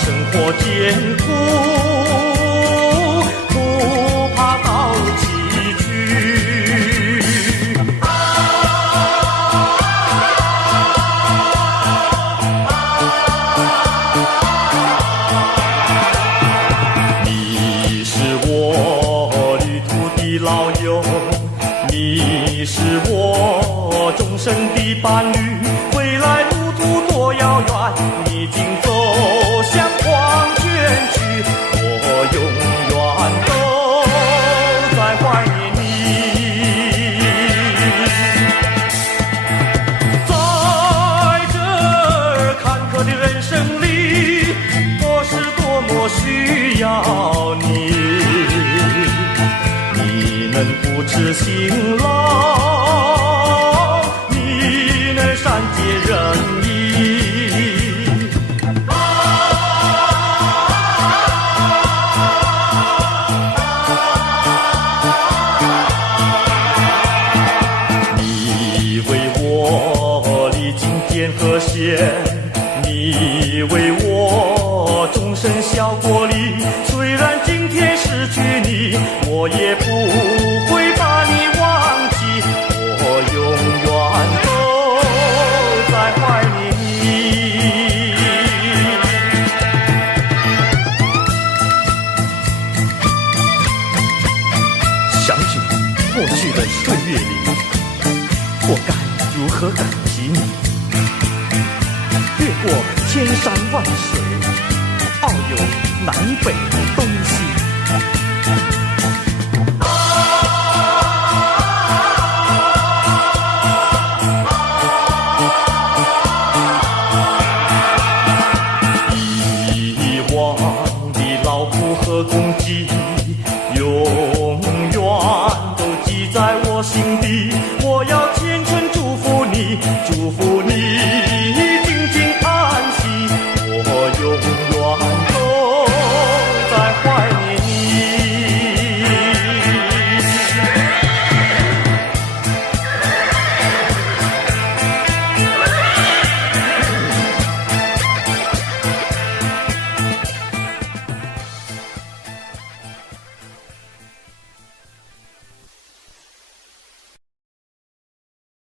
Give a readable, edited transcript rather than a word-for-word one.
生活艰苦，不怕到崎岖。你是我旅途的老友，你是我终生的伴侣，未来路途多遥远，你经走向黄泉去，我永远都在怀念你。在这坎坷的人生里，我是多么需要你，你能扶持辛劳，你能善解人意。你为我历经天和险，你为我终身效过力，虽然今天失去你，我也不会把你忘记，我永远都在怀念你。想起过去的岁月里，我该如何感激你？越过千山万水，遨游南北东西。以往的劳苦和功绩，永远都记在我心底。我要虔诚祝福你，祝福你静静安息，我永